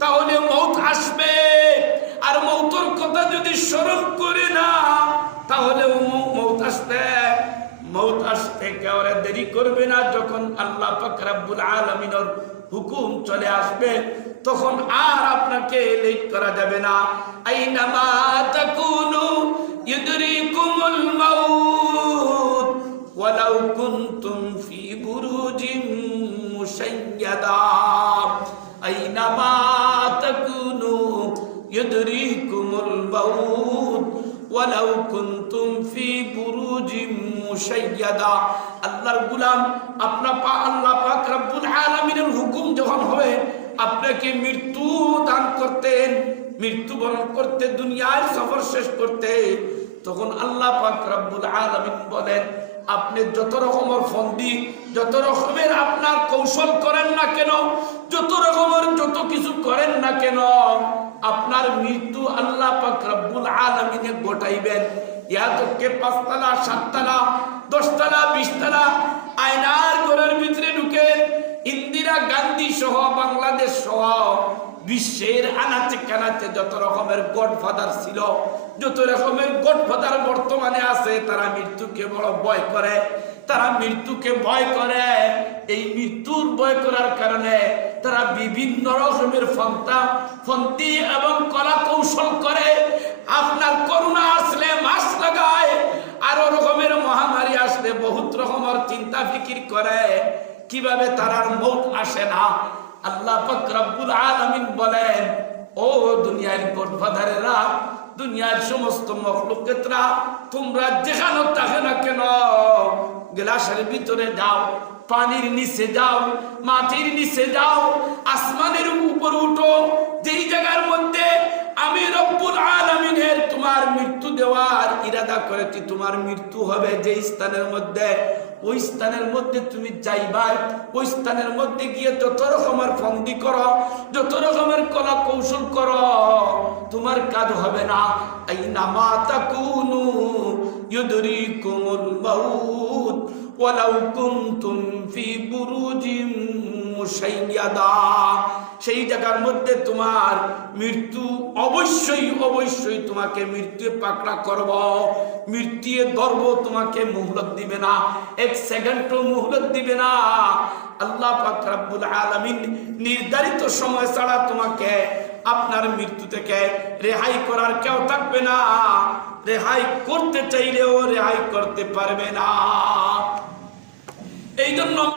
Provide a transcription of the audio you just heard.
তাহলে মৌত আসবে। আর মৌতর কথা যদি স্মরণ করি না তাহলে মৌত আসবে। মৌত আসতে কেউরে দেরি করবে না। যখন আল্লাহ পাক রাব্বুল আলামিনের হুকুম চলে আসবে, তখন আর আপনাকে লেট করা যাবে না। আইনামা তাকুনু ইউদরিকুমুল মাউত, ওয়ালাউ কুনতুম ফি বুরুজিন মুশাইয়াদা। আইনামা পাক রব্বুল আলামিনের হুকুম যখন হবে, আপনাকে মৃত্যু দান করতেন মৃত্যুবরণ করতে, দুনিয়ার সফর শেষ করতে, তখন আল্লাহ পাক রব্বুল আলামিন বলেন, আপনি যত রকমের ফন্দি, যত রকমের আপনার কৌশল করেন না কেন, যত রকমের যত কিছু করেন না কেন আপনার মৃত্যু আল্লাহ পাক রব্বুল আলামিনে ঘটাইবেন। ইয়া তোকে পাঁচতলা, সাততলা, দশতলা, বিশতলা, আয়নার ঘরের ভিতরে ঢুকে ইন্দিরা গান্ধী সহ বাংলাদেশ সহ বিশ্বের আনাচে কানাচে যত রকমের গডফাদার ছিল, যত রকমের গডফাদার বর্তমানে আছে, তারা মৃত্যুকে বড় ভয় করে, তারা মৃত্যুকে ভয় করে। এই মৃত্যুর ভয় করার কারণে তারা বিভিন্ন রকমের ফন্তা ফন্তি এবং কলা কৌশল করে আপনার করোনা আসলে মাস লাগায়, আরও রকমের মহামারী আসলে বহুত রকমের চিন্তা ফিকির করে। কীভাবে তারার মৌত আসে না? আল্লাহ রব্বুল আলামিন বলেন, ও দুনিয়ার গডফাদারেরা দুনিয়ার সমস্ত মখলুকেতরা, তোমরা যেখানে থাকে না কেন, গ্লাসের ভিতরে যাও পানির নিচে যাও, মাটির নিচে যাও, আসমানের উপর উঠো। যেই জায়গার মধ্যে আমি রব্বুল আলামিনের তোমার মৃত্যু দেওয়ার ইরাদা করেছি, তোমার মৃত্যু হবে যে স্থানের মধ্যে। ওই স্থানের মধ্যে তুমি যাইবাই ওই স্থানের মধ্যে গিয়ে যত রকমের ফন্দি করো, যত রকমের কলা কৌশল করো, তোমার কাজ হবে না। এই নামা তাকুনু ইউদরিকুমুল মাউত। ওয়ালাউ কুনতুম ফি বুরুজিম মুশাইয়াদা। সেই জায়গার মধ্যে তোমার মৃত্যু অবশ্যই অবশ্যই তোমাকে মৃত্যু পাকড়া করব। মৃত্যু ধরব, তোমাকে মুহলত দিবে না। এক সেকেন্ডও মুহলত দিবে না। আল্লাহ পাক রাব্বুল আলামিন নির্ধারিত সময় ছাড়া তোমাকে আপনার মৃত্যু থেকে রেহাই করার কেউ থাকবে না। রেহাই করতে চাইলেও রেহাই করতে পারবে না। এই জন্য